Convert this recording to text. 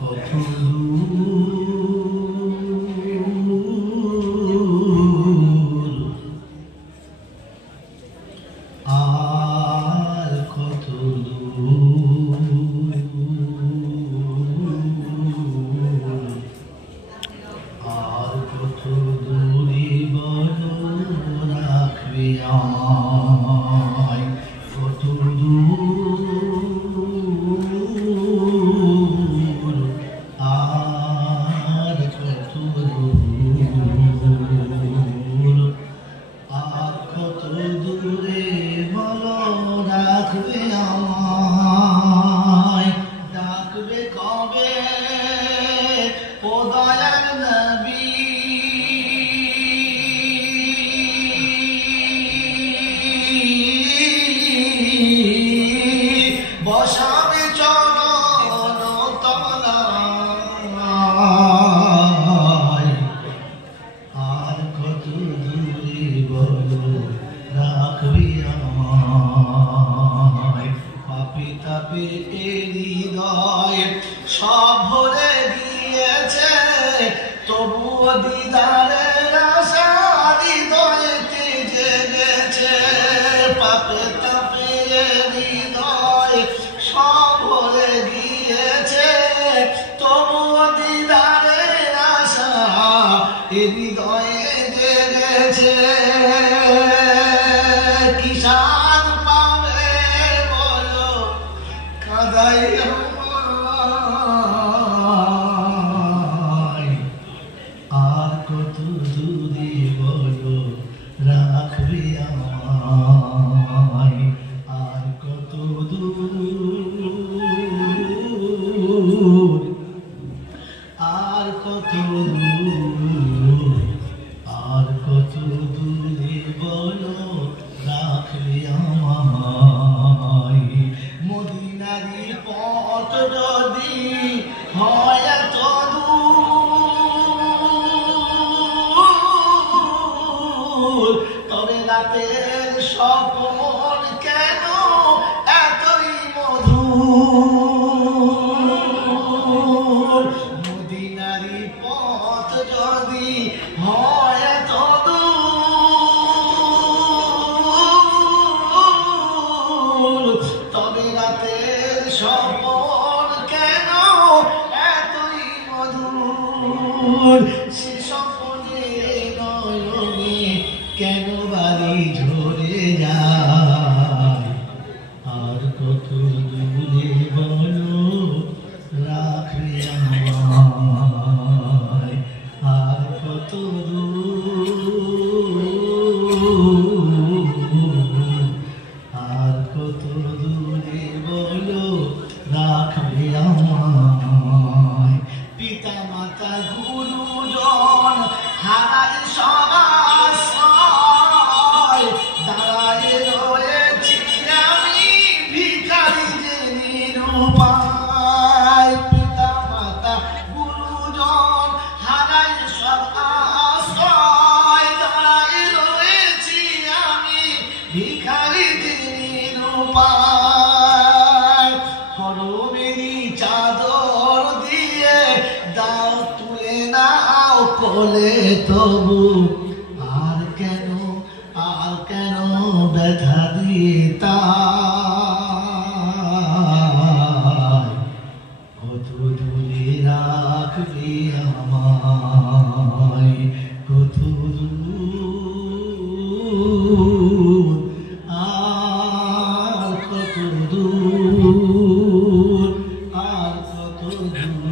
কত আর কত আর কত দূরে বড় রাখবে আমায় কত দূর আর কত দূর আর কত দূরে বলো রাখবে আমায় ডাকবে কবে ও দয়াল নবী বসাবে চরণ তলায় আর কত দূরে বলো রাখবি আমায় পাপি তাপি হৃদয় সব ভরে গিয়েছে তবুও দিদারের আশা হৃদয়তে জেগেছে পাপে তাপে হৃদয় সব ভরে গিয়েছে তবুও দিদারের আশা হৃদয়ে জেগেছে কিষান পাবে বলো কাদাই আর কত দূরে বলো রাখবে আমায় আর কত দূর আর কত দূর আর কত দূরে বলো রাখবে আমায় মদিনারি পথ যদি হয় এত দূর তবে রাতের স্বপ্ন কেন এতই মধুর মদিনারি পথ যদি হয় এত দূর তবে রাতের স্বপ্ন কেন এতই মধুর সে স্বপ্নে নয়নে কেন বাড়ি ঝরে যায় আর কত দূরে বলো রাখবে আমায় আর কত দূর আর কত দূরে বলো রাখবে আমায় পিতা মাতা গুরুজন হারায় সবাই দাঁড়ায় রয়েছি আমি ভিখারি যে নিরুপায় পিতা মাতা গুরুজন হারায় সবাই দাঁড়ায় রয়েছি আমি ভিখারি যে নিরুপায় করবেনি চাদর দিয়ে দাও তুলে নাও কোলে তবু আর কেন ব্যথা দিতা কত দূরে রাখবি আমায় কত দূর আর কত দূর আর কত দূর